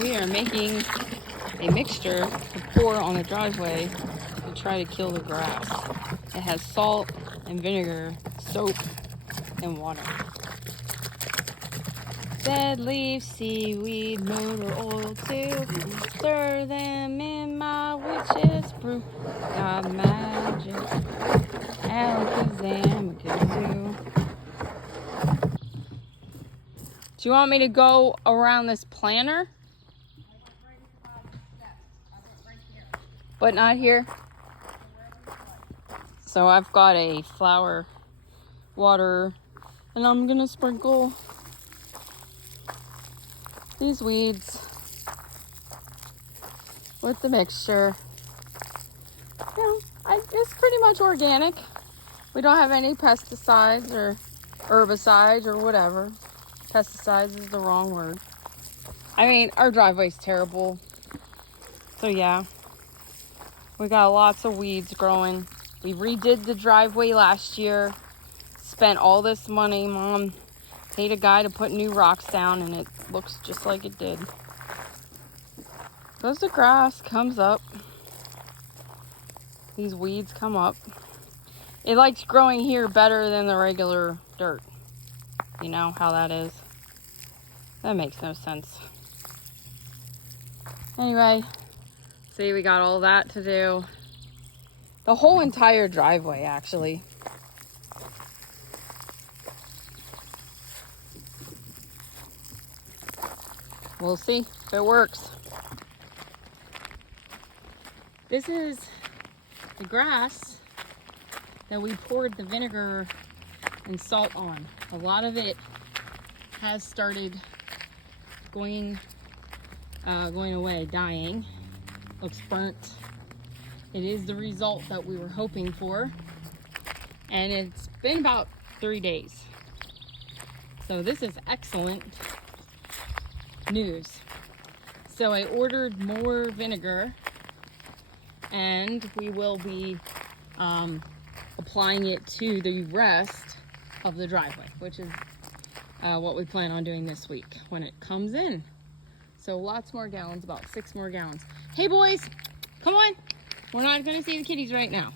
We are making a mixture to pour on the driveway to try to kill the grass. It has salt and vinegar, soap, and water. Dead leaves, seaweed, motor oil too. Stir them in my witch's brew. Got magic, alakazam, kazoo. Do you want me to go around this planter? But not here. So I've got a flower water and I'm gonna sprinkle these weeds with the mixture. You know, it's pretty much organic. We don't have any pesticides or herbicides or whatever. Pesticides is the wrong word. I mean, our driveway's terrible. So yeah, we got lots of weeds growing. We redid the driveway last year. Spent all this money. Mom paid a guy to put new rocks down and it looks just like it did. Goes the grass, comes up. These weeds come up. It likes growing here better than the regular dirt. You know how that is? That makes no sense. Anyway, see, we got all that to do. The whole entire driveway, actually. We'll see if it works. This is the grass that we poured the vinegar and salt on. A lot of it has started going away, dying. Looks burnt. It is the result that we were hoping for. And it's been about 3 days. So this is excellent news. So I ordered more vinegar and we will be applying it to the rest of the driveway, which is what we plan on doing this week when it comes in. So lots more gallons, about 6 more gallons. Hey boys, come on. We're not gonna see the kitties right now.